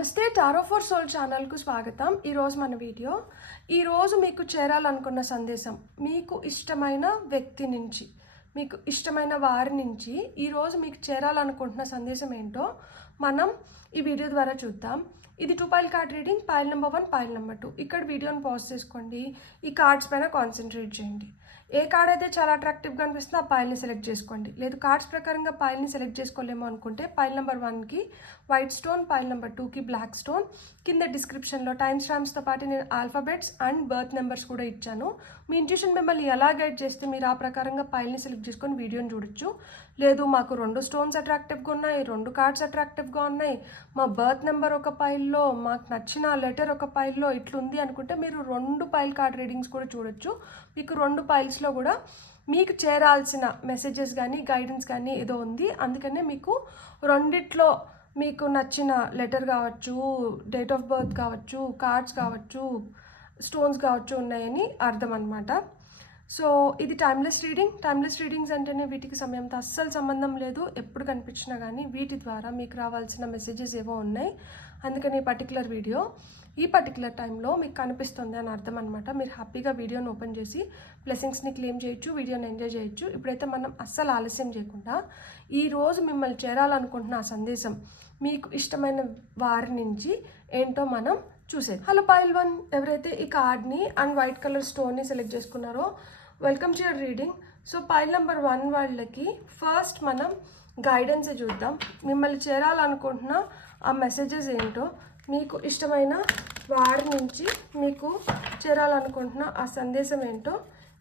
నమస్తే tarot for soul ఛానల్కు స్వాగతం. ఈరోజు మన వీడియో ఈరోజు మీకు చేరాలనుకున్న సందేశం మీకు ఇష్టమైన వ్యక్తి నుంచి, మీకు ఇష్టమైన వారి నుంచి ఈరోజు మీకు చేరాలనుకుంటున్న సందేశం ఏంటో మనం ఈ వీడియో ద్వారా చూద్దాం. ఇది 2 pile card reading. Pile number 1, pile number 2. ఇక్కడ వీడియోని పాజ్ చేసుకోండి, ఈ కార్డ్స్ పైన కాన్సన్ట్రేట్ చేయండి. ఏ కార్డ్ అయితే చాలా అట్రాక్టివ్గా అనిపిస్తుందో ఆ పైల్ని సెలెక్ట్ చేసుకోండి. లేదు కార్డ్స్ ప్రకారంగా పైల్ని సెలెక్ట్ చేసుకోలేమో అనుకుంటే పైల్ నెంబర్ 1కి వైట్ స్టోన్, పైల్ నెంబర్ 2కి బ్లాక్ స్టోన్. కింద డిస్క్రిప్షన్లో టైమ్ స్టాంప్స్తో పాటు నేను ఆల్ఫాబెట్స్ అండ్ బర్త్ నెంబర్స్ కూడా ఇచ్చాను. మీ ఇంట్యూషన్ మిమ్మల్ని ఎలా గైడ్ చేస్తే మీరు ఆ ప్రకారంగా పైల్ని సెలెక్ట్ చేసుకొని వీడియోని చూడొచ్చు. లేదు మాకు 2 స్టోన్స్ అట్రాక్టివ్గా ఉన్నాయి, 2 కార్డ్స్ అట్రాక్టివ్గా ఉన్నాయి, మా బర్త్ నెంబర్ ఒక పైల్లో, మాకు నచ్చిన లెటర్ ఒక పైల్లో ఇట్లుంది అనుకుంటే మీరు 2 పైల్ కార్డ్ రీడింగ్స్ కూడా చూడొచ్చు. మీకు 2 పైల్స్లో కూడా మీకు చేరాల్సిన మెసేజెస్ కానీ గైడెన్స్ కానీ ఏదో ఉంది. అందుకనే మీకు రెండిట్లో మీకు నచ్చిన లెటర్ కావచ్చు, డేట్ ఆఫ్ బర్త్ కావచ్చు, కార్డ్స్ కావచ్చు, స్టోన్స్ కావచ్చు ఉన్నాయని అర్థం అన్నమాట. సో ఇది టైమ్లెస్ రీడింగ్. టైమ్లెస్ రీడింగ్స్ అంటేనే వీటికి సమయంతో అస్సలు సంబంధం లేదు. ఎప్పుడు కనిపించినా కానీ వీటి ద్వారా మీకు రావాల్సిన మెసేజెస్ ఏవో ఉన్నాయి. అందుకని ఈ పర్టికులర్ వీడియో ఈ పర్టికులర్ టైంలో మీకు కనిపిస్తుంది అని అర్థం అనమాట. మీరు హ్యాపీగా వీడియోని ఓపెన్ చేసి బ్లెస్సింగ్స్ని క్లెయిమ్ చేయొచ్చు, వీడియోని ఎంజాయ్ చేయొచ్చు. ఇప్పుడైతే మనం అస్సలు ఆలస్యం చేయకుండా ఈరోజు మిమ్మల్ని చేరాలనుకుంటున్న ఆ సందేశం మీకు ఇష్టమైన వారి నుంచి ఏంటో మనం చూసేది. హలో పైల్ 1, ఎవరైతే ఈ కార్డ్ని అండ్ వైట్ కలర్ స్టోన్ని సెలెక్ట్ చేసుకున్నారో welcome to your reading. So pile number 1 వాళ్ళకి ఫస్ట్ మనం గైడెన్స్ చూద్దాం. మిమ్మల్ని చేరాలనుకుంటున్న ఆ మెసేజెస్ ఏంటో, మీకు ఇష్టమైన వారి నుంచి మీకు చేరాలనుకుంటున్న ఆ సందేశం ఏంటో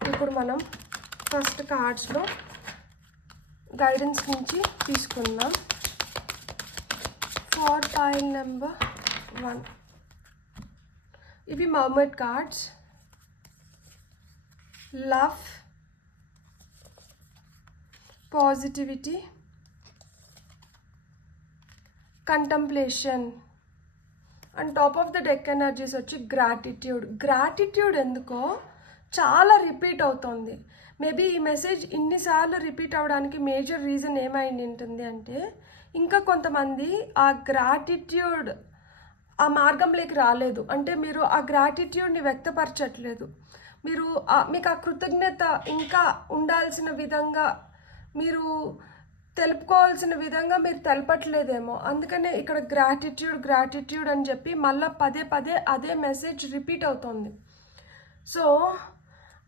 ఇప్పుడు మనం ఫస్ట్ కార్డ్స్లో గైడెన్స్ నుంచి తీసుకుందాం. ఫర్ పైల్ నెంబర్ 1 ఇవి mermaid cards. Love, positivity, కంటంప్లేషన్ and top of the deck energies వచ్చి గ్రాటిట్యూడ్. గ్రాటిట్యూడ్ ఎందుకో చాలా రిపీట్ అవుతుంది. మేబీ ఈ మెసేజ్ ఇన్నిసార్లు రిపీట్ అవ్వడానికి మేజర్ రీజన్ ఏమైంది ఉంటుంది అంటే ఇంకా కొంతమంది ఆ గ్రాటిట్యూడ్ ఆ మార్గంలోకి రాలేదు. అంటే మీరు ఆ గ్రాటిట్యూడ్ని వ్యక్తపరచట్లేదు. మీకు ఆ కృతజ్ఞత ఇంకా ఉండాల్సిన విధంగా, మీరు తెలుపుకోవాల్సిన విధంగా మీరు తెలపట్లేదేమో. అందుకనే ఇక్కడ గ్రాటిట్యూడ్ అని చెప్పి మళ్ళీ పదే పదే అదే మెసేజ్ రిపీట్ అవుతుంది. సో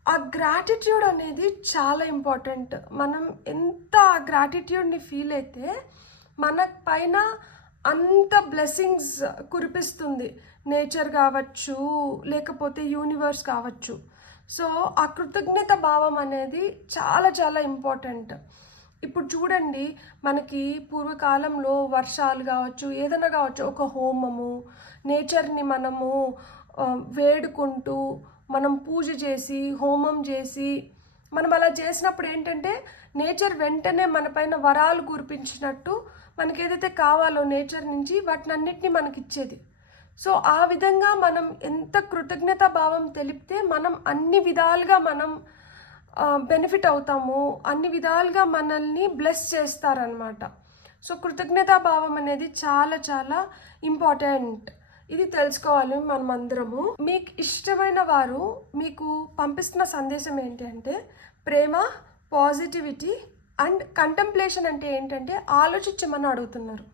ఆ గ్రాటిట్యూడ్ అనేది చాలా ఇంపార్టెంట్. మనం ఎంత ఆ గ్రాటిట్యూడ్ని ఫీల్ అయితే మన పైన అంత బ్లెస్సింగ్స్ కురిపిస్తుంది. నేచర్ కావచ్చు, లేకపోతే యూనివర్స్ కావచ్చు. సో ఆ కృతజ్ఞత భావం అనేది చాలా చాలా ఇంపార్టెంట్. ఇప్పుడు చూడండి, మనకి పూర్వకాలంలో వర్షాలు కావచ్చు, ఏదైనా కావచ్చు, ఒక హోమము, నేచర్ని మనము వేడుకుంటూ మనం పూజ చేసి హోమం చేసి మనం అలా చేసినప్పుడు ఏంటంటే నేచర్ వెంటనే మన పైన వరాలు కురిపించినట్టు మనకి ఏదైతే కావాలో నేచర్ నుంచి వాటినన్నిటినీ మనకి ఇచ్చేది. సో ఆ విధంగా మనం ఎంత కృతజ్ఞతా భావం తెలిపితే మనం అన్ని విధాలుగా మనం బెనిఫిట్ అవుతాము, అన్ని విధాలుగా మనల్ని బ్లెస్ చేస్తారనమాట. సో కృతజ్ఞతా భావం అనేది చాలా చాలా ఇంపార్టెంట్. ఇది తెలుసుకోవాలి మనమందరము. మీకు ఇష్టమైన వారు మీకు పంపిస్తున్న సందేశం ఏంటి అంటే ప్రేమ, పాజిటివిటీ అండ్ కంటెంప్లేషన్. అంటే ఏంటంటే ఆలోచించమని అడుగుతున్నారు.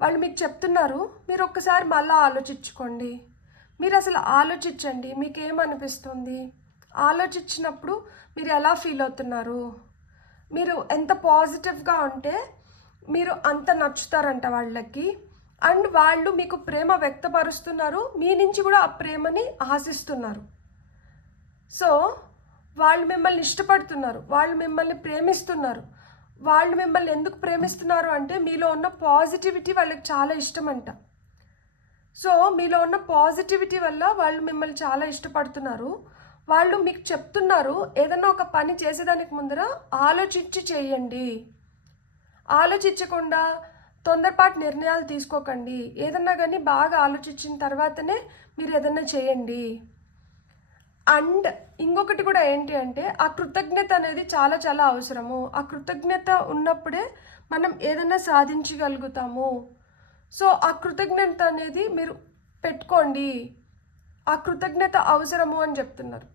వాళ్ళు మీకు చెప్తున్నారు, మీరు ఒక్కసారి మళ్ళీ ఆలోచించుకోండి. మీరు అసలు ఆలోచించండి, మీకు ఏమనిపిస్తుంది, ఆలోచించినప్పుడు మీరు ఎలా ఫీల్ అవుతున్నారు, మీరు ఎంత పాజిటివ్గా ఉంటే మీరు అంత నచ్చుతారంట వాళ్ళకి. అండ్ వాళ్ళు మీకు ప్రేమ వ్యక్తపరుస్తున్నారు, మీ నుంచి కూడా ఆ ప్రేమని ఆశిస్తున్నారు. సో వాళ్ళు మిమ్మల్ని ఇష్టపడుతున్నారు, వాళ్ళు మిమ్మల్ని ప్రేమిస్తున్నారు. వాళ్ళు మిమ్మల్ని ఎందుకు ప్రేమిస్తున్నారు అంటే మీలో ఉన్న పాజిటివిటీ వాళ్ళకి చాలా ఇష్టమంట. సో మీలో ఉన్న పాజిటివిటీ వల్ల వాళ్ళు మిమ్మల్ని చాలా ఇష్టపడుతున్నారు. వాళ్ళు మీకు చెప్తున్నారు, ఏదన్నా ఒక పని చేసేదానికి ముందర ఆలోచించి చేయండి, ఆలోచించకుండా తొందరపాటు నిర్ణయాలు తీసుకోకండి, ఏదన్నా కానీ బాగా ఆలోచించిన తర్వాతనే మీరు ఏదన్నా చేయండి. అండ్ ఇంకొకటి కూడా ఏంటి అంటే ఆ కృతజ్ఞత అనేది చాలా చాలా అవసరము. ఆ కృతజ్ఞత ఉన్నప్పుడే మనం ఏదైనా సాధించగలుగుతాము. సో ఆ కృతజ్ఞత అనేది మీరు పెట్టుకోండి, ఆ కృతజ్ఞత అవసరము అని చెప్తున్నారు.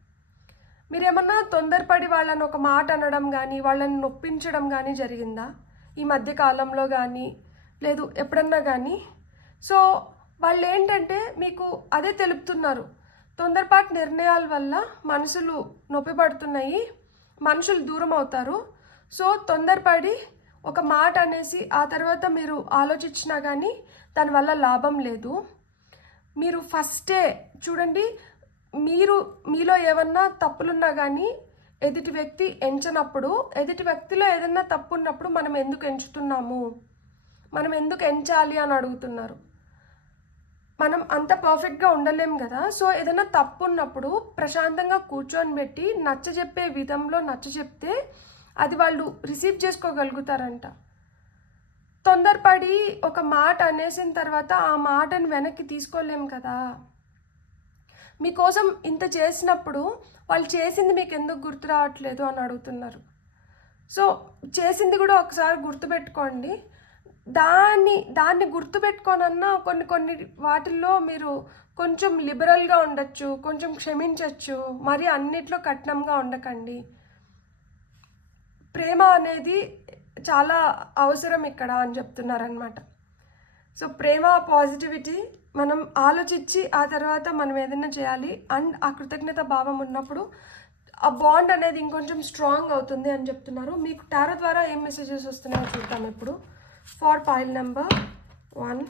మీరేమన్నా తొందరపడి వాళ్ళని ఒక మాట అనడం కానీ వాళ్ళని నొప్పించడం కానీ జరిగిందా ఈ మధ్య కాలంలో కానీ, లేదు ఎప్పుడన్నా కానీ? సో వాళ్ళు ఏంటంటే మీకు అదే తెలుపుతున్నారు, తొందరపాటు నిర్ణయాల వల్ల మనసులు నొప్పి పడుతున్నాయి, మనుషులు దూరం అవుతారు. సో తొందరపడి ఒక మాట అనేసి ఆ తర్వాత మీరు ఆలోచించినా కానీ దానివల్ల లాభం లేదు. మీరు ఫస్టే చూడండి, మీలో ఏమన్నా తప్పులున్నా కానీ ఎదుటి వ్యక్తి ఎంచనప్పుడు, ఎదుటి వ్యక్తిలో ఏదన్నా తప్పు ఉన్నప్పుడు మనం ఎందుకు ఎంచుతున్నాము, మనం ఎందుకు ఎంచాలి అని అడుగుతున్నారు. మనం అంత పర్ఫెక్ట్గా ఉండలేం కదా. సో ఏదైనా తప్పు ఉన్నప్పుడు ప్రశాంతంగా కూర్చొని పెట్టి నచ్చజెప్పే విధంలో నచ్చజెప్తే అది వాళ్ళు రిసీవ్ చేసుకోగలుగుతారంట. తొందరపడి ఒక మాట అనేసిన తర్వాత ఆ మాటను వెనక్కి తీసుకోలేం కదా. మీకోసం ఇంత చేసినప్పుడు వాళ్ళు చేసింది మీకు ఎందుకు గుర్తు రావట్లేదు అని అడుగుతున్నారు. సో చేసింది కూడా ఒకసారి గుర్తుపెట్టుకోండి. దాన్ని గుర్తుపెట్టుకోనన్నా కొన్ని వాటిల్లో మీరు కొంచెం లిబరల్గా ఉండొచ్చు, కొంచెం క్షమించవచ్చు, మరి అన్నిట్లో కఠినంగా ఉండకండి. ప్రేమ అనేది చాలా అవసరం ఇక్కడ అని చెప్తున్నారనమాట. సో ప్రేమ, పాజిటివిటీ మనం ఆలోచించి ఆ తర్వాత మనం ఏదైనా చేయాలి. అండ్ ఆ కృతజ్ఞత భావం ఉన్నప్పుడు ఆ బాండ్ అనేది ఇంకొంచెం స్ట్రాంగ్ అవుతుంది అని చెప్తున్నారు. మీకు టారో ద్వారా ఏం మెసేజెస్ వస్తున్నాయో చూద్దాం ఇప్పుడు. ఫర్ పైల్ నెంబర్ 1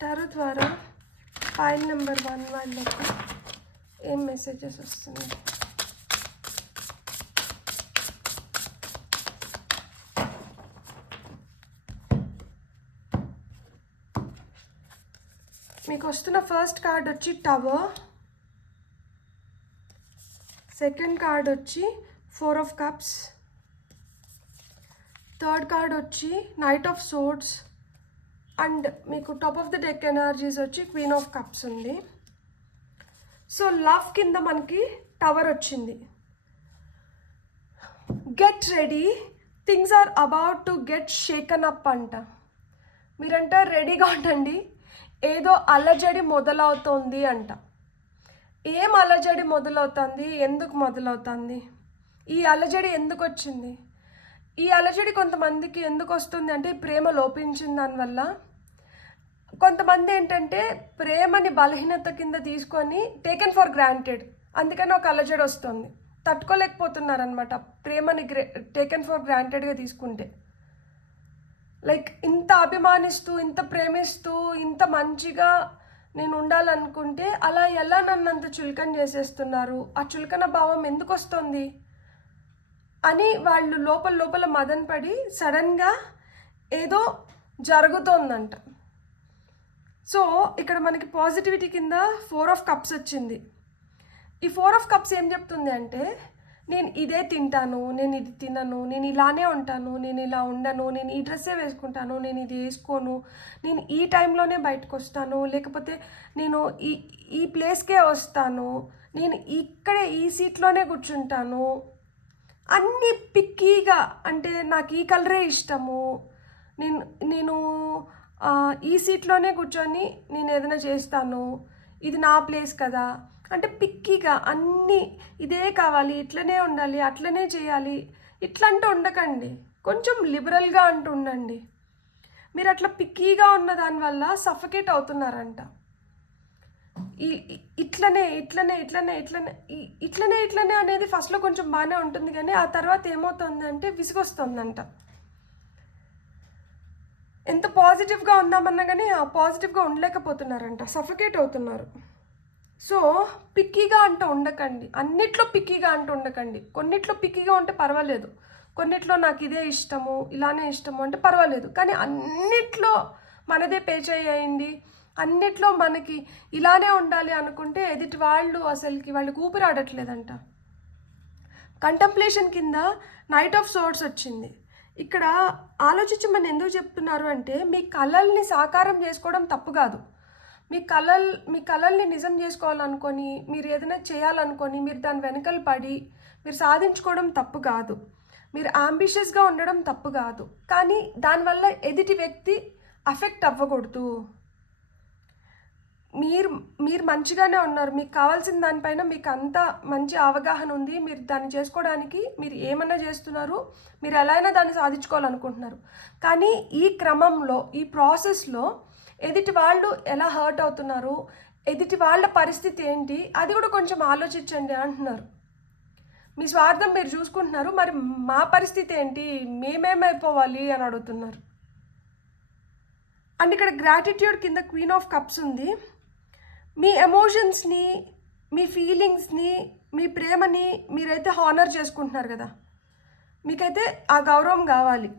టారో ద్వారా పైల్ నెంబర్ 1 వాళ్ళకి ఏం మెసేజెస్ వస్తున్నాయి? మీకు వస్తున్న ఫస్ట్ కార్డ్ వచ్చి టవర్, సెకండ్ కార్డ్ వచ్చి 4 ఆఫ్ కప్స్, థర్డ్ కార్డ్ వచ్చి నైట్ ఆఫ్ సోర్డ్స్, అండ్ మీకు top of the deck energies వచ్చి క్వీన్ ఆఫ్ కప్స్ ఉంది. సో లవ్ కింద మనకి టవర్ వచ్చింది. Get ready, things are about to get shaken up అంట. మీరంట రెడీగా ఉండండి, ఏదో అలజడి మొదలవుతుంది అంట. ఏం అలజడి మొదలవుతుంది, ఎందుకు మొదలవుతుంది, ఈ అలజడి ఎందుకు వచ్చింది? ఈ అలజడి కొంతమందికి ఎందుకు వస్తుంది అంటే ప్రేమ లోపించిన దానివల్ల. కొంతమంది ఏంటంటే ప్రేమని బలహీనత కింద తీసుకొని టేకెన్ ఫర్ గ్రాంటెడ్, అందుకని ఒక అలజడి వస్తుంది. తట్టుకోలేకపోతున్నారనమాట ప్రేమని టేకెన్ ఫర్ గ్రాంటెడ్గా తీసుకుంటే. లైక్ ఇంత అభిమానిస్తూ, ఇంత ప్రేమిస్తూ, ఇంత మంచిగా నేను ఉండాలనుకుంటే అలా ఎలా నన్ను అంత చులకన చేసేస్తున్నారు, ఆ చులకన భావం ఎందుకు వస్తుంది అని వాళ్ళు లోపల మదన పడి సడన్గా ఏదో జరుగుతోందంట. సో ఇక్కడ మనకి పాజిటివిటీ కింద 4 ఆఫ్ కప్స్ వచ్చింది. ఈ 4 ఆఫ్ కప్స్ ఏం చెప్తుంది అంటే, నేను ఇదే తింటాను, నేను ఇది తినను, నేను ఇలానే ఉంటాను, నేను ఇలా ఉండను, నేను ఈ డ్రెస్సే వేసుకుంటాను, నేను ఇది వేసుకోను, నేను ఈ టైంలోనే బయటకు వస్తాను, లేకపోతే నేను ఈ ప్లేస్కే వస్తాను, నేను ఇక్కడే ఈ సీట్లోనే కూర్చుంటాను, అన్నీ పిక్కీగా, అంటే నాకు ఈ కలరే ఇష్టము, నేను ఈ సీట్లోనే కూర్చొని నేను ఏదైనా చేస్తాను, ఇది నా ప్లేస్ కదా అంటే పిక్కీగా అన్నీ ఇదే కావాలి, ఇట్లనే ఉండాలి, అట్లనే చేయాలి, ఇట్లా అంటూ ఉండకండి. కొంచెం లిబరల్గా అంటూ ఉండండి. మీరు అట్లా పిక్కీగా ఉన్న దానివల్ల సఫకేట్ అవుతున్నారంట. ఇట్లనే అనేది ఫస్ట్లో కొంచెం బాగానే ఉంటుంది, కానీ ఆ తర్వాత ఏమవుతుందంటే విసుగొస్తుందంట. ఎంత పాజిటివ్గా ఉందామన్నా కానీ ఆ పాజిటివ్గా ఉండలేకపోతున్నారంట, సఫకేట్ అవుతున్నారు. సో పిక్కీగా అంటూ ఉండకండి, అన్నిట్లో పిక్కీగా అంటూ ఉండకండి. కొన్నిట్లో పిక్కీగా ఉంటే పర్వాలేదు, కొన్నిట్లో నాకు ఇదే ఇష్టము, ఇలానే ఇష్టము అంటే పర్వాలేదు, కానీ అన్నిట్లో మనదే పే చేయండి, అన్నిట్లో మనకి ఇలానే ఉండాలి అనుకుంటే ఎదుటి వాళ్ళకి ఊపిరాడట్లేదంట. కంటెంప్లేషన్ కింద నైట్ ఆఫ్ సోర్డ్స్ వచ్చింది. ఇక్కడ ఆలోచించమని ఎందుకు చెప్తున్నారు అంటే, మీ కలల్ని సాకారం చేసుకోవడం తప్పు కాదు. మీ కలల్ని నిజం చేసుకోవాలనుకొని, మీరు ఏదైనా చేయాలనుకొని మీరు దాని వెనకలు పడి మీరు సాధించుకోవడం తప్పు కాదు. మీరు అంబిషియస్గా ఉండడం తప్పు కాదు, కానీ దానివల్ల ఎదుటి వ్యక్తి అఫెక్ట్ అవ్వకూడదు. మీరు మీరు మంచిగానే ఉన్నారు, మీకు కావాల్సిన దానిపైన మీకు అంత మంచి అవగాహన ఉంది, మీరు దాన్ని చేసుకోవడానికి మీరు ఏమన్నా చేస్తున్నారు, మీరు ఎలా అయినా దాన్ని సాధించుకోవాలనుకుంటున్నారు. కానీ ఈ క్రమంలో, ఈ ప్రాసెస్లో ఎదుటి వాళ్ళు ఎలా హర్ట్ అవుతున్నారు, ఎదుటి వాళ్ళ పరిస్థితి ఏంటి, అది కూడా కొంచెం ఆలోచించండి అంటున్నారు. మీ స్వార్థం మీరు చూసుకుంటున్నారు, మరి మా పరిస్థితి ఏంటి, మేమేమైపోవాలి అని అడుగుతున్నారు. అండ్ ఇక్కడ గ్రాటిట్యూడ్ కింద క్వీన్ ఆఫ్ కప్స్ ఉంది. మీ ఎమోషన్స్ని, మీ ఫీలింగ్స్ని, మీ ప్రేమని మీరైతే హానర్ చేసుకుంటున్నారు కదా, మీకైతే ఆ గౌరవం కావాలి.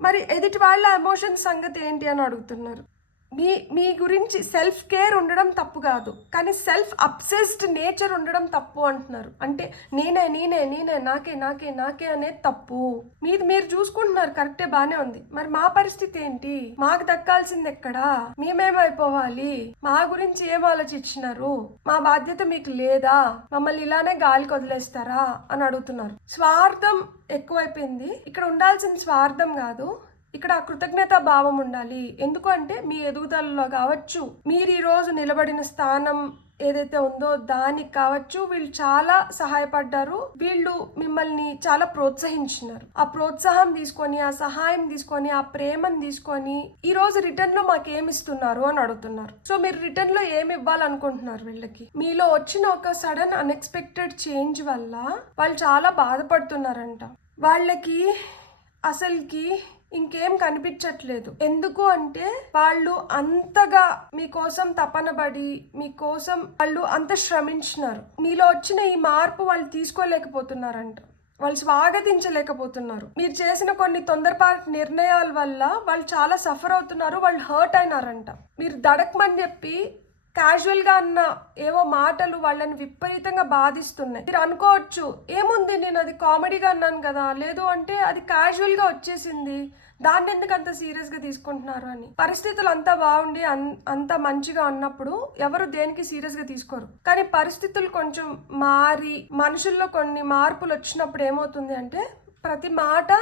మరి ఎదుటి వాళ్ళ ఎమోషన్స్ సంగతి ఏంటి అని అడుగుతున్నారు. మీ గురించి సెల్ఫ్ కేర్ ఉండడం తప్పు కాదు, కానీ సెల్ఫ్ అబ్సెస్డ్ నేచర్ ఉండడం తప్పు అంటున్నారు. అంటే నేనే నేనే నేనే నాకే నాకే నాకే అనేది తప్పు. మీరు చూసుకుంటున్నారు, కరెక్టే, బాగానే ఉంది. మరి మా పరిస్థితి ఏంటి, మాకు దక్కాల్సింది ఎక్కడా, మేమేమైపోవాలి, మా గురించి ఏం ఆలోచించినారు, మా బాధ్యత మీకు లేదా, మమ్మల్ని ఇలానే గాలికి వదిలేస్తారా అని అడుగుతున్నారు. స్వార్థం ఎక్కువైపోయింది. ఇక్కడ ఉండాల్సిన స్వార్థం కాదు, ఇక్కడ కృతజ్ఞత భావం ఉండాలి. ఎందుకు అంటే మీ ఎదుగుదలలో కావచ్చు, మీరు ఈరోజు నిలబడిన స్థానం ఏదైతే ఉందో దానికి కావచ్చు, వీళ్ళు చాలా సహాయపడ్డారు, వీళ్ళు మిమ్మల్ని చాలా ప్రోత్సహించినారు. ఆ ప్రోత్సాహం తీసుకొని, ఆ సహాయం తీసుకొని, ఆ ప్రేమను తీసుకొని ఈ రోజు రిటర్న్ లో మాకు ఏమి ఇస్తున్నారు అని అడుగుతున్నారు. సో మీరు రిటర్న్ లో ఏమి ఇవ్వాలనుకుంటున్నారు వీళ్ళకి? మీలో వచ్చిన ఒక సడన్ అన్ఎక్స్పెక్టెడ్ చేంజ్ వల్ల వాళ్ళు చాలా బాధపడుతున్నారంట. వాళ్ళకి అసలుకి ఇంకేం కనిపించట్లేదు. ఎందుకు అంటే వాళ్ళు అంతగా మీకోసం తపనబడి, మీకోసం వాళ్ళు అంత శ్రమించినారు. మీలో వచ్చిన ఈ మార్పు వాళ్ళు తీసుకోలేకపోతున్నారంట, వాళ్ళు స్వాగతించలేకపోతున్నారు. మీరు చేసిన కొన్ని తొందరపాటు నిర్ణయాల వల్ల వాళ్ళు చాలా సఫర్ అవుతున్నారు, వాళ్ళు హర్ట్ అయినారంట. మీరు దడకమని చెప్పి క్యాజువల్గా అన్న ఏవో మాటలు వాళ్ళని విపరీతంగా బాధిస్తున్నాయి. మీరు అనుకోవచ్చు, ఏముంది నేను అది కామెడీగా అన్నాను కదా, లేదు అంటే అది క్యాజువల్గా వచ్చేసింది, దాన్ని ఎందుకు అంత సీరియస్గా తీసుకుంటున్నారు అని. పరిస్థితులు అంతా బాగుండి అంత మంచిగా ఉన్నప్పుడు ఎవరు దేనికి సీరియస్గా తీసుకోరు. కానీ పరిస్థితులు కొంచెం మారి మనుషుల్లో కొన్ని మార్పులు వచ్చినప్పుడు ఏమవుతుంది అంటే ప్రతి మాట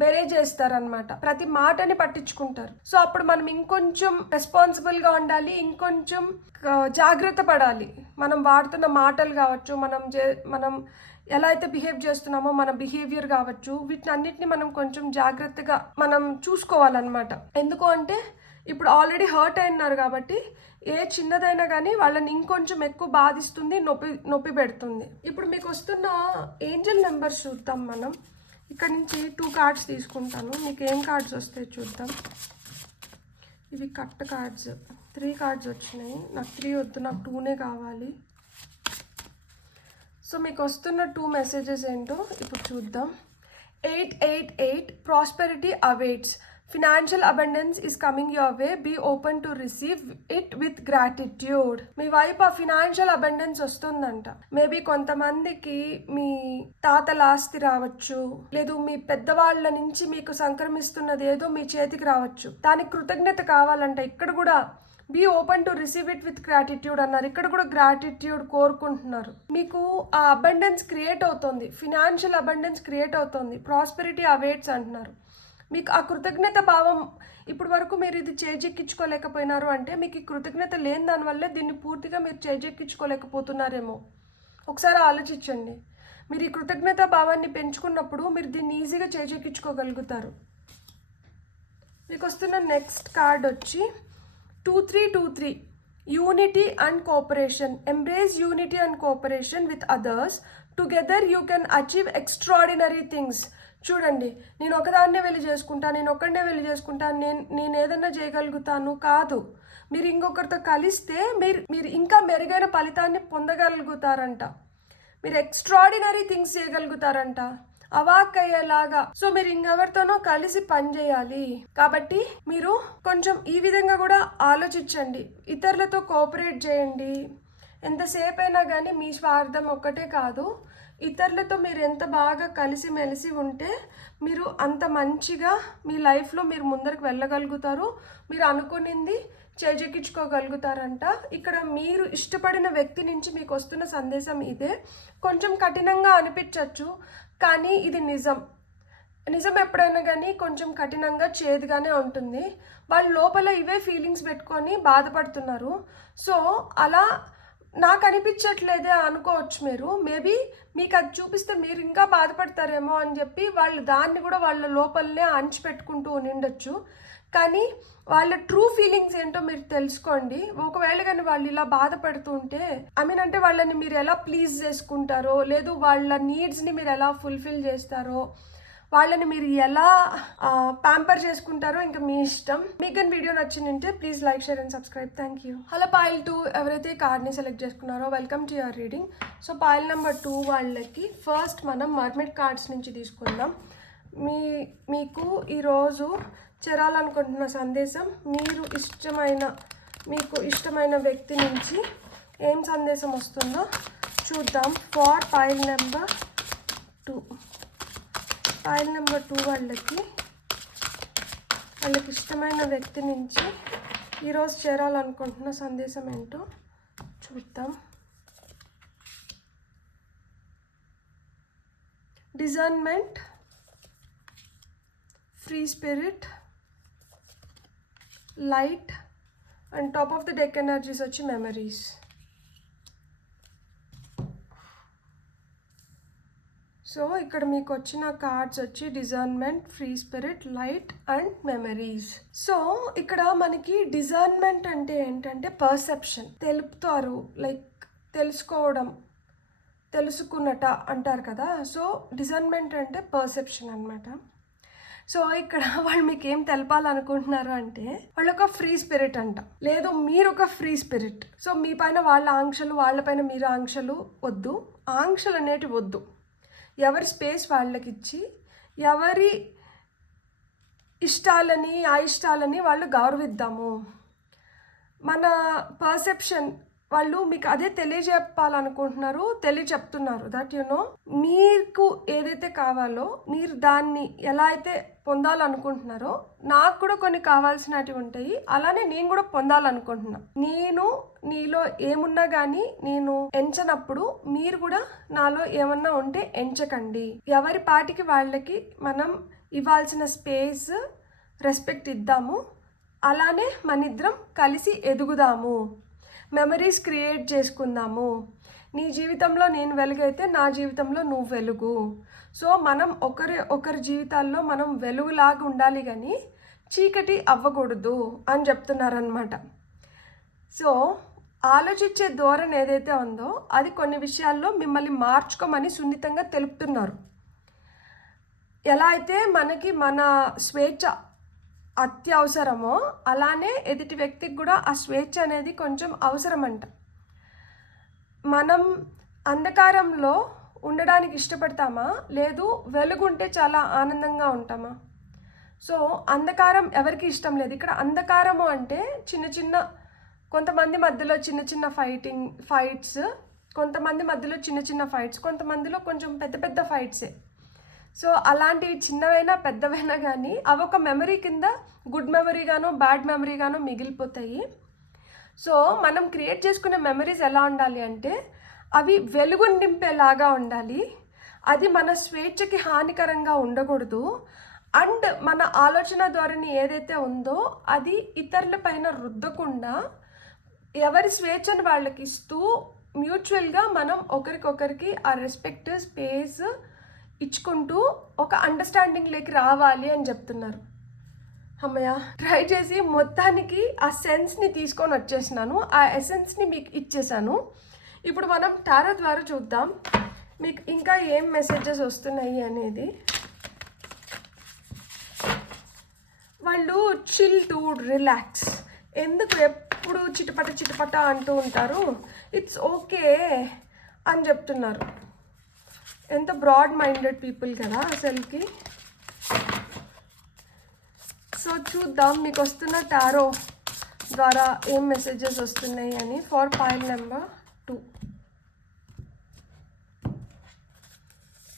బెరే చేస్తారనమాట, ప్రతి మాటని పట్టించుకుంటారు. సో అప్పుడు మనం ఇంకొంచెం రెస్పాన్సిబుల్గా ఉండాలి, ఇంకొంచెం జాగ్రత్త పడాలి. మనం వాడుతున్న మాటలు కావచ్చు, మనం ఎలా అయితే బిహేవ్ చేస్తున్నామో మన బిహేవియర్ కావచ్చు, వీటిని అన్నిటిని మనం కొంచెం జాగ్రత్తగా మనం చూసుకోవాలన్నమాట. ఎందుకు అంటే ఇప్పుడు ఆల్రెడీ హర్ట్ అయినారు కాబట్టి ఏ చిన్నదైనా కానీ వాళ్ళని ఇంకొంచెం ఎక్కువ బాధిస్తుంది, నొప్పి పెడుతుంది. ఇప్పుడు మీకు వస్తున్న ఏంజల్ నెంబర్స్ చూద్దాం మనం. ఇక్కడ నుంచి 2 కార్డ్స్ తీసుకుంటాను, మీకు ఏం కార్డ్స్ వస్తాయి చూద్దాం. ఇవి కట్ కార్డ్స్, 3 కార్డ్స్ వచ్చినాయి. నాకు 3 వద్దు, నాకు 2నే కావాలి. సో మీకు వస్తున్న 2 మెసేజెస్ ఏంటో ఇప్పుడు చూద్దాం. 888 prosperity awaits. Financial abundance is coming your way. Be open to receive it with gratitude. మీ వైపు ఆ ఫినాన్షియల్ అబండెన్స్ వస్తుందంట. మేబీ కొంతమందికి మీ తాతల ఆస్తి రావచ్చు, లేదు మీ పెద్దవాళ్ళ నుంచి మీకు సంక్రమిస్తున్నది ఏదో మీ చేతికి రావచ్చు. దానికి కృతజ్ఞత కావాలంట. ఇక్కడ కూడా be open to receive it with gratitude అన్నారు. ఇక్కడ కూడా గ్రాటిట్యూడ్ కోరుకుంటున్నారు. మీకు ఆ అబండెన్స్ క్రియేట్ అవుతుంది, ఫినాన్షియల్ అబండెన్స్ క్రియేట్ అవుతుంది. ప్రాస్పెరిటీ అవేట్స్ అంటున్నారు. మీకు ఆ కృతజ్ఞత భావం ఇప్పుడు వరకు మీరు ఇది చేజెక్కించుకోలేకపోయినారు అంటే మీకు ఈ కృతజ్ఞత లేని దానివల్లే దీన్ని పూర్తిగా మీరు చేజెక్కించుకోలేకపోతున్నారేమో. ఒకసారి ఆలోచించండి. మీరు ఈ కృతజ్ఞత భావాన్ని పెంచుకున్నప్పుడు మీరు దీన్ని ఈజీగా చేజెక్కించుకోగలుగుతారు. మీకు వస్తున్న నెక్స్ట్ కార్డ్ వచ్చి 2323 unity and cooperation. Embrace unity and cooperation with others. Together you can achieve extraordinary things. చూడండి, నేను ఒకదాన్నే వెళ్ళి చేసుకుంటాను, నేను ఒక్కడనే వెళ్ళి చేసుకుంటాను, నేను ఏదన్నా చేయగలుగుతాను కాదు. మీరు ఇంకొకరితో కలిస్తే మీరు ఇంకా మెరుగైన ఫలితాన్ని పొందగలుగుతారంట. మీరు ఎక్స్ట్రాడినరీ థింగ్స్ చేయగలుగుతారంట, అవాక్ అయ్యేలాగా. సో మీరు ఇంకెవరితోనో కలిసి పనిచేయాలి. కాబట్టి మీరు కొంచెం ఈ విధంగా కూడా ఆలోచించండి. ఇతరులతో కోఆపరేట్ చేయండి. ఎంతసేపు అయినా కానీ మీ స్వార్థం ఒక్కటే కాదు, ఇతరులతో మీరు ఎంత బాగా కలిసిమెలిసి ఉంటే మీరు అంత మంచిగా మీ లైఫ్లో మీరు ముందరికి వెళ్ళగలుగుతారు, మీరు అనుకునింది చేజెక్కించుకోగలుగుతారంట. ఇక్కడ మీరు ఇష్టపడిన వ్యక్తి నుంచి మీకు వస్తున్న సందేశం ఇదే. కొంచెం కఠినంగా అనిపించవచ్చు, కానీ ఇది నిజం. నిజం ఎప్పుడైనా కానీ కొంచెం కఠినంగా చేదుగానే ఉంటుంది. వాళ్ళు లోపల ఇవే ఫీలింగ్స్ పెట్టుకొని బాధపడుతున్నారు. సో అలా నాకు అనిపించట్లేదే అనుకోవచ్చు మీరు. మేబీ మీకు అది చూపిస్తే మీరు ఇంకా బాధపడతారేమో అని చెప్పి వాళ్ళు దాన్ని కూడా వాళ్ళ లోపలనే అణిచిపెట్టుకుంటూ ఉండిండొచ్చు. కానీ వాళ్ళ ట్రూ ఫీలింగ్స్ ఏంటో మీరు తెలుసుకోండి. ఒకవేళ కానీ వాళ్ళు ఇలా బాధపడుతూ ఉంటే అంటే వాళ్ళని మీరు ఎలా ప్లీజ్ చేసుకుంటారో, లేదు వాళ్ళ నీడ్స్ని మీరు ఎలా ఫుల్ఫిల్ చేస్తారో, వాళ్ళని మీరు ఎలా ప్యాంపర్ చేసుకుంటారో ఇంకా మీ ఇష్టం. మీకు కానీ వీడియో నచ్చిందంటే please like, share and subscribe. Thank you. Hello foil 2 ఎవరైతే కార్డ్ని సెలెక్ట్ చేసుకున్నారో welcome to your reading. So foil number 2 వాళ్ళకి ఫస్ట్ మనం మర్మెడ్ కార్డ్స్ నుంచి తీసుకుందాం. మీకు ఈరోజు చేరాలనుకుంటున్న సందేశం మీకు ఇష్టమైన వ్యక్తి నుంచి ఏం సందేశం వస్తుందో చూద్దాం. ఫర్ పాయిల్ నెంబర్ 2 వాళ్ళకి ఇష్టమైన వ్యక్తి నుంచి ఈరోజు చేరాలనుకుంటున్న సందేశం ఏంటో చూద్దాం. Discernment, free spirit, light and top of the deck energies వచ్చి మెమరీస్. సో ఇక్కడ మీకు వచ్చిన కార్డ్స్ వచ్చి discernment, free spirit, light and memories. So ఇక్కడ మనకి డిజర్న్మెంట్ అంటే ఏంటంటే పర్సెప్షన్, తెలుపుతారు, లైక్ తెలుసుకోవడం, తెలుసుకున్నట అంటారు కదా. సో డిజర్న్మెంట్ అంటే పర్సెప్షన్ అనమాట. సో ఇక్కడ వాళ్ళు మీకు ఏం తెలపాలనుకుంటున్నారు అంటే వాళ్ళు ఒక ఫ్రీ స్పిరిట్ అంట, లేదు మీరు ఒక ఫ్రీ స్పిరిట్. సో మీ పైన వాళ్ళ ఆంక్షలు, వాళ్ళపైన మీరు ఆంక్షలు వద్దు, ఆంక్షలు అనేటివి వద్దు. ఎవరి స్పేస్ వాళ్ళకి ఇచ్చి ఎవరి ఇష్టాలని అయిష్టాలని వాళ్ళు గౌరవిద్దాము. మన పర్సెప్షన్ వాళ్ళు మీకు అదే తెలియజెప్పాలనుకుంటున్నారు, తెలియచెప్తున్నారు. దట్ మీకు ఏదైతే కావాలో మీరు దాన్ని ఎలా అయితే పొందాలనుకుంటున్నారో, నాకు కూడా కొన్ని కావాల్సినవి ఉంటాయి, అలానే నేను కూడా పొందాలనుకుంటున్నా. నేను నీలో ఏమున్నా కానీ నేను ఎంచనప్పుడు మీరు కూడా నాలో ఏమన్నా ఉంటే ఎంచకండి. ఎవరి పాటికి వాళ్ళకి మనం ఇవ్వాల్సిన స్పేస్, రెస్పెక్ట్ ఇద్దాము. అలానే మనిద్దరం కలిసి ఎదుగుదాము, మెమరీస్ క్రియేట్ చేసుకుందాము. నీ జీవితంలో నేను వెలుగైతే నా జీవితంలో నువ్వు వెలుగు. సో మనం ఒకరి జీవితాల్లో మనం వెలుగులాగా ఉండాలి కానీ చీకటి అవ్వకూడదు అని చెప్తున్నారనమాట. సో ఆలోచించే ధోరణి ఏదైతే ఉందో అది కొన్ని విషయాల్లో మిమ్మల్ని మార్చుకోమని సున్నితంగా తెలుపుతున్నారు. ఎలా అయితే మనకి మన స్వేచ్ఛ అత్యవసరమో అలానే ఎదుటి వ్యక్తికి కూడా ఆ స్వేచ్ఛ అనేది కొంచెం అవసరమంట. మనం అంధకారంలో ఉండడానికి ఇష్టపడతామా, లేదు వెలుగుంటే చాలా ఆనందంగా ఉంటామా? సో అంధకారం ఎవరికి ఇష్టం లేదు. ఇక్కడ అంధకారము అంటే కొంతమంది మధ్యలో చిన్న ఫైట్స్, కొంతమంది మధ్యలో చిన్న ఫైట్స్, కొంతమందిలో కొంచెం పెద్ద ఫైట్సే. సో అలాంటివి చిన్నవైనా పెద్దవైనా కానీ అవి ఒక మెమరీ కింద గుడ్ మెమరీగానో బ్యాడ్ మెమరీగానో మిగిలిపోతాయి. సో మనం క్రియేట్ చేసుకునే మెమరీస్ ఎలా ఉండాలి అంటే అవి వెలుగు నింపేలాగా ఉండాలి. అది మన స్వేచ్ఛకి హానికరంగా ఉండకూడదు. అండ్ మన ఆలోచన ధోరణి ఏదైతే ఉందో అది ఇతరుల పైన రుద్దకుండా ఎవరి స్వేచ్ఛను వాళ్ళకి ఇస్తూ మ్యూచువల్గా మనం ఒకరికొకరికి ఆ రెస్పెక్ట్, స్పేస్ ఇచ్చుకుంటూ ఒక అండర్స్టాండింగ్లోకి రావాలి అని చెప్తున్నారు. అమ్మయ్య, ట్రై చేసి మొత్తానికి ఆ సెన్స్ని తీసుకొని వచ్చేసినాను, ఆ ఎసెన్స్ని మీకు ఇచ్చేసాను. ఇప్పుడు మనం టారో ద్వారా చూద్దాం మీకు ఇంకా ఏం మెసేజెస్ వస్తున్నాయి అనేది. వాళ్ళు చిల్ టు రిలాక్స్, ఎందుకు ఎప్పుడు చిటపట అంటూ ఉంటారు, ఇట్స్ ఓకే అని చెప్తున్నారు. ఎంత బ్రాడ్ మైండెడ్ పీపుల్ కదా అసలుకి. సో చూద్దాం మీకు వస్తున్న టారో ద్వారా ఏం మెసేజెస్ వస్తున్నాయి అని. ఫర్ పాయిల్ నెంబర్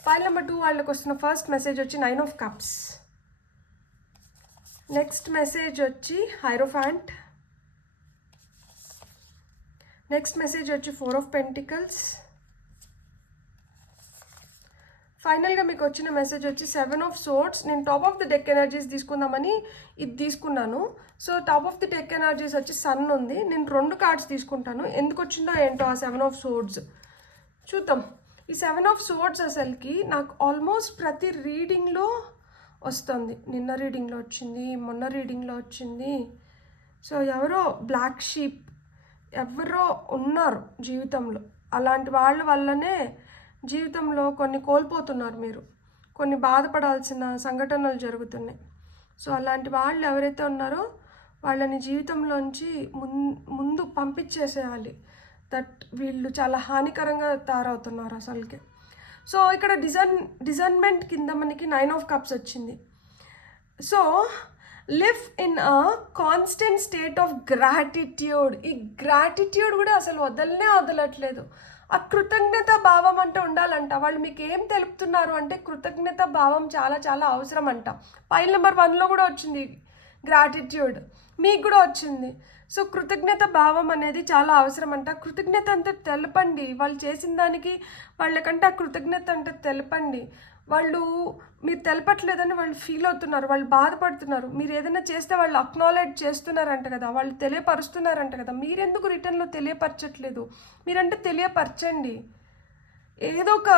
2 వాళ్ళకి వస్తున్న ఫస్ట్ మెసేజ్ వచ్చి 9 of Cups. నెక్స్ట్ మెసేజ్ వచ్చి హైరోఫాంట్. నెక్స్ట్ మెసేజ్ వచ్చి 4 of Pentacles. ఫైనల్గా మీకు వచ్చిన మెసేజ్ వచ్చి 7 ఆఫ్ సోర్డ్స్. నేను top of the deck energies తీసుకుందామని ఇది తీసుకున్నాను. So top of the deck energies వచ్చి సన్ ఉంది. నేను 2 కార్డ్స్ తీసుకుంటాను. ఎందుకు వచ్చిందో ఏంటో ఆ 7 ఆఫ్ సోర్డ్స్ చూద్దాం. ఈ 7 ఆఫ్ సోర్డ్స్ అసలుకి నాకు ఆల్మోస్ట్ ప్రతి రీడింగ్లో వస్తుంది. నిన్న రీడింగ్లో వచ్చింది, మొన్న రీడింగ్లో వచ్చింది. సో ఎవరో బ్లాక్ షీప్ ఎవరో ఉన్నారు జీవితంలో. అలాంటి వాళ్ళ వల్లనే జీవితంలో కొన్ని కోల్పోతున్నారు మీరు. కొన్ని బాధపడాల్సిన సంఘటనలు జరుగుతున్నాయి. సో అలాంటి వాళ్ళు ఎవరైతే ఉన్నారో వాళ్ళని జీవితంలోంచి ముందు పంపించేసేయాలి. దట్ వీళ్ళు చాలా హానికరంగా తయారవుతున్నారు అసలుకి. సో ఇక్కడ డిజైన్మెంట్ కింద మనకి 9 ఆఫ్ కప్స్ వచ్చింది. So live in a constant state of gratitude. ఈ గ్రాటిట్యూడ్ కూడా అసలు వదలట్లేదు. ఆ కృతజ్ఞత భావం అంటే ఉండాలంట. వాళ్ళు మీకు ఏం తెలుపుతున్నారు అంటే కృతజ్ఞత భావం చాలా చాలా అవసరం అంట. పైల్ నెంబర్ 1లో కూడా వచ్చింది గ్రాటిట్యూడ్, మీకు కూడా వచ్చింది. సో కృతజ్ఞత భావం అనేది చాలా అవసరం అంట. కృతజ్ఞత అంటే తెలపండి. వాళ్ళు చేసిన దానికి వాళ్ళకంటే ఆ కృతజ్ఞత అంటే తెలపండి. వాళ్ళు మీరు తెలపట్లేదని వాళ్ళు ఫీల్ అవుతున్నారు, వాళ్ళు బాధపడుతున్నారు. మీరు ఏదైనా చేస్తే వాళ్ళు అక్నాలెడ్జ్ చేస్తున్నారంట కదా, వాళ్ళు తెలియపరుస్తున్నారంట కదా. మీరెందుకు రిటర్న్లో తెలియపరచట్లేదు? మీరంటే తెలియపరచండి. ఏదో ఒక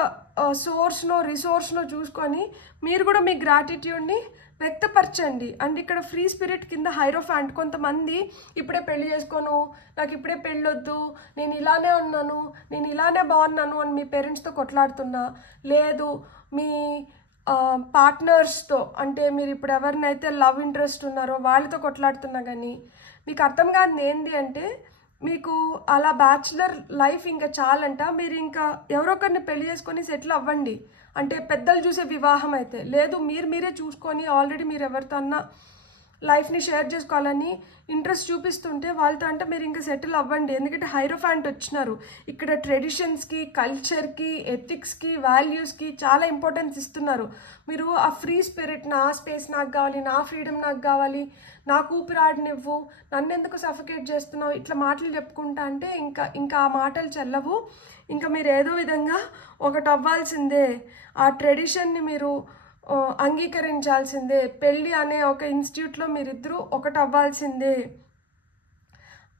రిసోర్స్నో చూసుకొని మీరు కూడా మీ గ్రాటిట్యూడ్ని వ్యక్తపరచండి. అండ్ ఇక్కడ ఫ్రీ స్పిరిట్ కింద హైరోఫాంట్. కొంతమంది ఇప్పుడే పెళ్లి చేసుకోను, నాకు ఇప్పుడే పెళ్ళొద్దు, నేను ఇలానే ఉన్నాను, నేను ఇలానే బాగున్నాను అని మీ పేరెంట్స్తో కొట్లాడుతున్నా, లేదు మీ పార్ట్నర్స్తో, అంటే మీరు ఇప్పుడు ఎవరినైతే లవ్ ఇంట్రెస్ట్ ఉన్నారో వాళ్ళతో కొట్లాడుతున్నా, కానీ మీకు అర్థం కాదు ఏంటి అంటే మీకు అలా బ్యాచులర్ లైఫ్ ఇంకా చాలంట. మీరు ఇంకా ఎవరొకరిని పెళ్లి చేసుకొని సెటిల్ అవ్వండి. అంటే పెద్దలు చూసే వివాహం అయితే లేదు, మీరే చూసుకొని ఆల్రెడీ మీరు ఎవరితో అన్నా లైఫ్ని షేర్ చేసుకోవాలని ఇంట్రెస్ట్ చూపిస్తుంటే వాళ్ళతో అంటే మీరు ఇంకా సెటిల్ అవ్వండి. ఎందుకంటే హైరోఫాంట్ వచ్చినారు. ఇక్కడ ట్రెడిషన్స్కి, కల్చర్కి, ఎథిక్స్కి, వాల్యూస్కి చాలా ఇంపార్టెన్స్ ఇస్తున్నారు. మీరు ఆ ఫ్రీ స్పిరిట్, నా స్పేస్ నాకు కావాలి, నా ఫ్రీడమ్ నాకు కావాలి, నాకు ఊపిరాడనివ్వు, నన్ను ఎందుకు సఫకేట్ చేస్తున్నావు, ఇట్లా మాటలు చెప్పుకుంటా అంటే ఇంకా ఆ మాటలు చెల్లవు. ఇంకా మీరు ఏదో విధంగా ఒకటి అవ్వాల్సిందే. ఆ ట్రెడిషన్ని మీరు అంగీకరించాల్సిందే. పెళ్ళి అనే ఒక ఇన్స్టిట్యూట్లో మీరిద్దరూ ఒకటి అవ్వాల్సిందే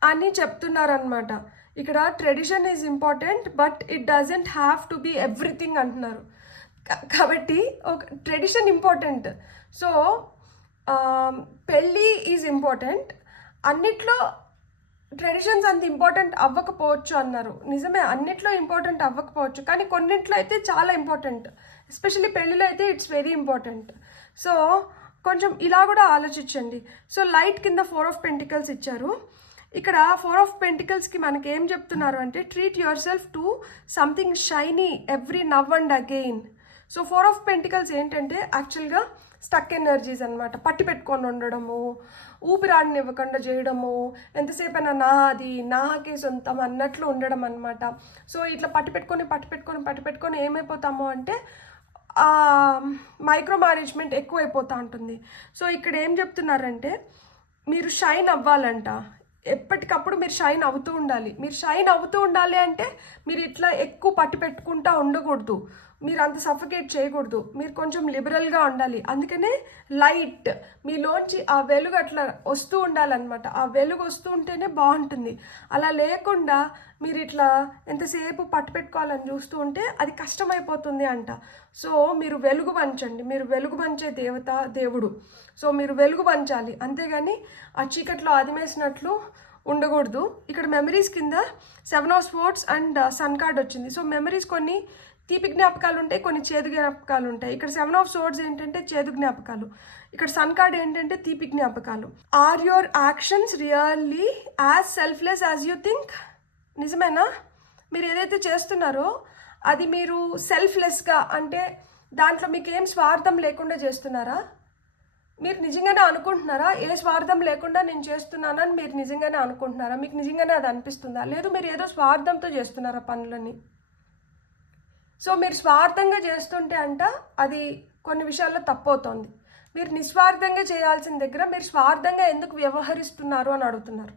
అని చెప్తున్నారనమాట. ఇక్కడ tradition is important, but it doesn't have to be everything అంటున్నారు. కాబట్టి ఒక ట్రెడిషన్ ఇంపార్టెంట్. సో పెళ్ళి ఈజ్ ఇంపార్టెంట్. అన్నిట్లో ట్రెడిషన్స్ అంత ఇంపార్టెంట్ అవ్వకపోవచ్చు అన్నారు. నిజమే, అన్నిట్లో ఇంపార్టెంట్ అవ్వకపోవచ్చు, కానీ కొన్నింట్లో అయితే చాలా ఇంపార్టెంట్. ఎస్పెషల్లీ పెళ్ళిలో అయితే ఇట్స్ వెరీ ఇంపార్టెంట్. సో కొంచెం ఇలా కూడా ఆలోచించండి. సో లైట్ కింద 4 ఆఫ్ పెంటికల్స్ ఇచ్చారు. ఇక్కడ 4 ఆఫ్ పెంటికల్స్కి మనకి ఏం చెప్తున్నారు అంటే treat your self to something shiny every now and again. So 4 of pentacles ఏంటంటే యాక్చువల్గా స్టక్ ఎనర్జీస్ అనమాట. పట్టి పెట్టుకొని ఉండడము, ఊపిరాడిని ఇవ్వకుండా చేయడము, ఎంతసేపైనా నాకే సొంతం అన్నట్లు ఉండడం అనమాట. సో ఇట్లా పట్టి పెట్టుకొని ఏమైపోతాము అంటే మైక్రో మేనేజ్మెంట్ ఎక్కువైపోతూ ఉంటుంది. సో ఇక్కడ ఏం చెప్తున్నారంటే మీరు షైన్ అవ్వాలంట. ఎప్పటికప్పుడు మీరు షైన్ అవుతూ ఉండాలి. మీరు షైన్ అవుతూ ఉండాలి అంటే మీరు ఇట్లా ఎక్కువ పట్టి పెట్టుకుంటూ ఉండకూడదు, మీరు అంత సఫకేట్ చేయకూడదు, మీరు కొంచెం లిబరల్గా ఉండాలి. అందుకనే లైట్ మీలోంచి ఆ వెలుగు అట్లా వస్తూ ఉండాలన్నమాట. ఆ వెలుగు వస్తూ ఉంటేనే బాగుంటుంది. అలా లేకుండా మీరు ఇట్లా ఎంతసేపు పట్టు పెట్టుకోవాలని చూస్తూ ఉంటే అది కష్టమైపోతుంది అంట. సో మీరు వెలుగు పంచండి. మీరు వెలుగు పంచే దేవుడు. సో మీరు వెలుగు పంచాలి, అంతేగాని ఆ చీకట్లో ఆదిమేసినట్లు ఉండకూడదు. ఇక్కడ మెమరీస్ కింద 7 of swords and sun card వచ్చింది. సో మెమరీస్ కొన్ని తీపి జ్ఞాపకాలు ఉంటాయి, కొన్ని చేదు జ్ఞాపకాలు ఉంటాయి. ఇక్కడ 7 ఆఫ్ సోర్డ్స్ ఏంటంటే చేదు జ్ఞాపకాలు, ఇక్కడ సన్ కార్డ్ ఏంటంటే తీపి జ్ఞాపకాలు. Are your actions really as selfless as you think? నిజమేనా? మీరు ఏదైతే చేస్తున్నారో అది మీరు సెల్ఫ్లెస్గా, అంటే దాంట్లో మీకు ఏం స్వార్థం లేకుండా చేస్తున్నారా? మీరు నిజంగానే అనుకుంటున్నారా ఏ స్వార్థం లేకుండా నేను చేస్తున్నానని? మీరు నిజంగానే అనుకుంటున్నారా? మీకు నిజంగానే అది అనిపిస్తుందా? లేదు మీరు ఏదో స్వార్థంతో చేస్తున్నారా పనులని? సో మీరు స్వార్థంగా చేస్తుంటే అంట అది కొన్ని విషయాల్లో తప్పవుతోంది. మీరు నిస్వార్థంగా చేయాల్సిన దగ్గర మీరు స్వార్థంగా ఎందుకు వ్యవహరిస్తున్నారు అని అడుగుతున్నారు.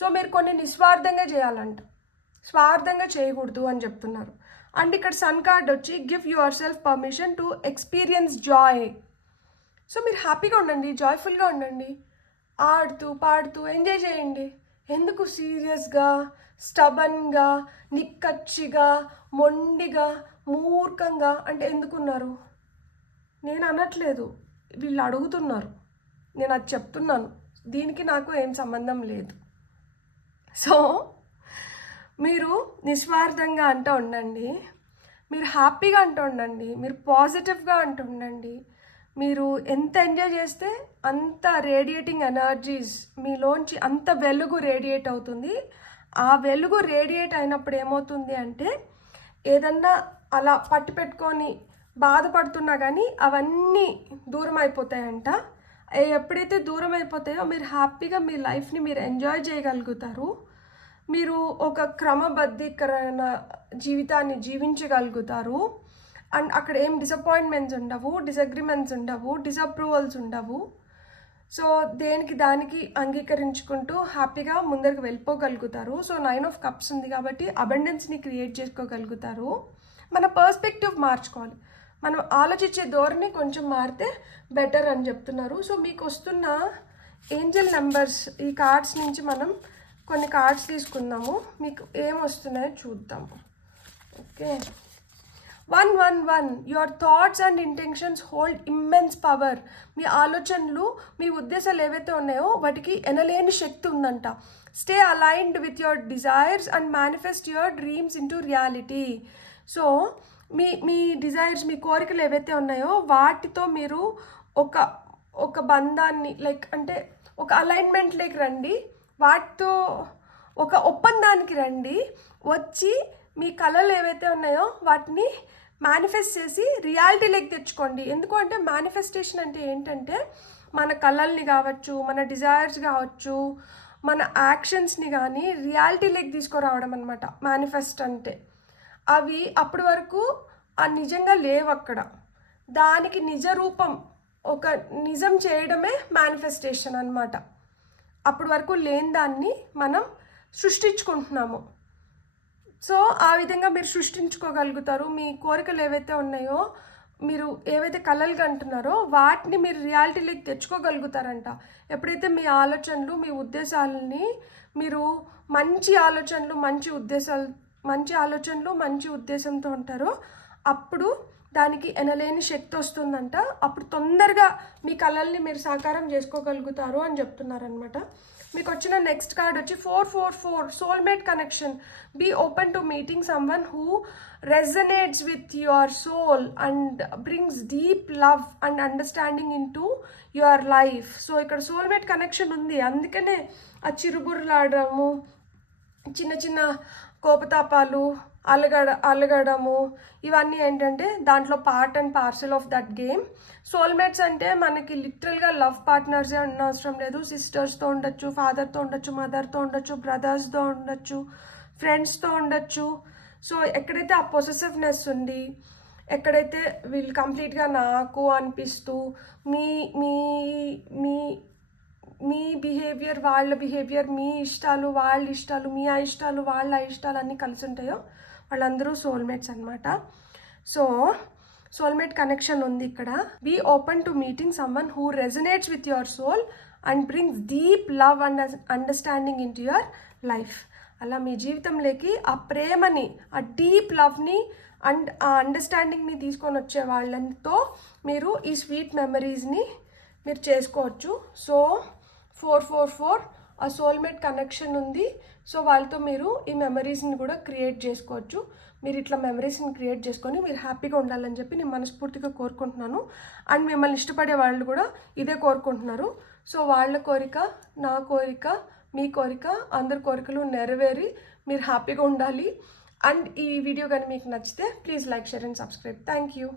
సో మీరు కొన్ని నిస్వార్థంగా చేయాలంట, స్వార్థంగా చేయకూడదు అని చెప్తున్నారు. అండ్ ఇక్కడ సన్ కార్డ్ వచ్చి give your self permission to experience Joy. So మీరు హ్యాపీగా ఉండండి, జాయ్ఫుల్గా ఉండండి, ఆడుతూ పాడుతూ ఎంజాయ్ చేయండి. ఎందుకు సీరియస్గా, స్టబన్గా, నిక్కచ్చిగా, మొండిగా, మూర్ఖంగా అంటే ఎందుకున్నారు? నేను అనట్లేదు, వీళ్ళు అడుగుతున్నారు, నేను అది చెప్తున్నాను. దీనికి నాకు ఏం సంబంధం లేదు. సో మీరు నిస్వార్థంగా అంటూ ఉండండి, మీరు హ్యాపీగా అంటూ ఉండండి, మీరు పాజిటివ్గా అంటూ ఉండండి. మీరు ఎంత ఎంజాయ్ చేస్తే అంత రేడియేటింగ్ ఎనర్జీస్ మీలోంచి అంత వెలుగు రేడియేట్ అవుతుంది. ఆ వెలుగు రేడియేట్ అయినప్పుడు ఏమవుతుంది అంటే ఏదన్నా అలా పట్టి పెట్టుకొని బాధపడుతున్నా కానీ అవన్నీ దూరం అయిపోతాయంట. ఎప్పుడైతే దూరం అయిపోతాయో మీరు హ్యాపీగా మీ లైఫ్ని మీరు ఎంజాయ్ చేయగలుగుతారు. మీరు ఒక క్రమబద్ధీకరణ జీవితాన్ని జీవించగలుగుతారు. అండ్ అక్కడ ఏం డిసప్పాయింట్మెంట్స్ ఉండవు, డిసగ్రిమెంట్స్ ఉండవు, డిసప్రూవల్స్ ఉండవు. సో దేనికి దానికి అంగీకరించుకుంటూ హ్యాపీగా ముందరికి వెళ్ళిపోగలుగుతారు. సో 9 of Cups ఉంది కాబట్టి అబండెన్స్ని క్రియేట్ చేసుకోగలుగుతారు. మన పర్స్పెక్టివ్ మార్చుకోవాలి, మనం ఆలోచించే ధోరణి కొంచెం మారితే బెటర్ అని చెప్తున్నారు. సో మీకు వస్తున్న ఏంజల్ నెంబర్స్, ఈ కార్డ్స్ నుంచి మనం కొన్ని కార్డ్స్ తీసుకుందాము, మీకు ఏం వస్తున్నాయో చూద్దాము. Okay, 111 your thoughts and intentions hold immense power. మీ ఆలోచనలు, మీ ఉద్దేశాలు ఏవైతే ఉన్నాయో వాటికి ఎనలేని శక్తి ఉందంట. Stay aligned with your desires and manifest your dreams into reality. So మీ డిజైర్స్, మీ కోరికలు ఏవైతే ఉన్నాయో వాటితో మీరు ఒక బంధాన్ని అంటే ఒక అలైన్మెంట్లోకి రండి, వాటితో ఒక ఒప్పందానికి రండి. వచ్చి మీ కళలు ఏవైతే ఉన్నాయో వాటిని మేనిఫెస్ట్ చేసి రియాలిటీలోకి తెచ్చుకోండి. ఎందుకు అంటే మేనిఫెస్టేషన్ అంటే ఏంటంటే మన కళల్ని కావచ్చు, మన డిజైర్స్ కావచ్చు, మన యాక్షన్స్ని కానీ రియాలిటీలోకి తీసుకురావడం అనమాట మేనిఫెస్ట్ అంటే. అవి అప్పటి వరకు నిజంగా లేవు అక్కడ, దానికి నిజ రూపం, ఒక నిజం చేయడమే మేనిఫెస్టేషన్ అనమాట. అప్పటి వరకు లేని దాన్ని మనం సృష్టించుకుంటున్నాము. సో ఆ విధంగా మీరు సృష్టించుకోగలుగుతారు. మీ కోరికలు ఏవైతే ఉన్నాయో, మీరు ఏవైతే కలలు కంటున్నారో వాటిని మీరు రియాలిటీలోకి తెచ్చుకోగలుగుతారంట. ఎప్పుడైతే మీ ఆలోచనలు, మీ ఉద్దేశాలని మీరు మంచి ఆలోచనలు, మంచి ఉద్దేశంతో ఉంటారో అప్పుడు దానికి ఎనలేని శక్తి వస్తుందంట. అప్పుడు తొందరగా మీ కళల్ని మీరు సాకారం చేసుకోగలుగుతారు అని చెప్తున్నారనమాట. మీకు వచ్చిన నెక్స్ట్ కార్డ్ వచ్చి 444 soulmate connection. Be open to meeting someone who resonates with your soul and brings deep love and understanding into your life. So ఇక్కడ సోల్మేట్ కనెక్షన్ ఉంది, అందుకనే ఆ చిరుబుర్లాడము, చిన్న చిన్న కోపతాపాలు, అలగడము, ఇవన్నీ ఏంటంటే దాంట్లో part and parcel of that game. Soulmates అంటే మనకి లిటరల్గా లవ్ పార్ట్నర్సే అవసరం లేదు. సిస్టర్స్తో ఉండొచ్చు, ఫాదర్తో ఉండొచ్చు, మదర్తో ఉండొచ్చు, బ్రదర్స్తో ఉండొచ్చు, ఫ్రెండ్స్తో ఉండొచ్చు. సో ఎక్కడైతే ఆ పొసెసివ్నెస్ ఉంది, ఎక్కడైతే వీళ్ళు కంప్లీట్గా నాకు అనిపిస్తూ మీ మీ మీ మీ బిహేవియర్, వాళ్ళ బిహేవియర్, మీ ఇష్టాలు, వాళ్ళ ఇష్టాలు, మీ అయిష్టాలు, వాళ్ళ అయిష్టాలు అన్నీ కలిసి ఉంటాయో వాళ్ళందరూ సోల్మేట్స్ అనమాట. సో సోల్మేట్ కనెక్షన్ ఉంది ఇక్కడ. Be open to meeting someone who resonates with your soul and brings deep love and understanding into your life. అలా మీ జీవితంలోకి ఆ ప్రేమని, ఆ డీప్ లవ్ని అండ్ ఆ అండర్స్టాండింగ్ని తీసుకొని వచ్చే వాళ్ళతో మీరు ఈ స్వీట్ మెమరీస్ని మీరు చేసుకోవచ్చు. సో 444 ఆ సోల్మేట్ కనెక్షన్ ఉంది. సో వాళ్ళతో మీరు ఈ మెమరీస్ని కూడా క్రియేట్ చేసుకోవచ్చు. మీరు ఇట్లా మెమరీస్ని క్రియేట్ చేసుకొని మీరు హ్యాపీగా ఉండాలని చెప్పి నేను మనస్ఫూర్తిగా కోరుకుంటున్నాను. అండ్ మిమ్మల్ని ఇష్టపడే వాళ్ళు కూడా ఇదే కోరుకుంటున్నారు. సో వాళ్ళ కోరిక, నా కోరిక, మీ కోరిక, అందరి కోరికలు నెరవేరి మీరు హ్యాపీగా ఉండాలి. అండ్ ఈ వీడియో కానీ మీకు నచ్చితే please like, share and subscribe. Thank you.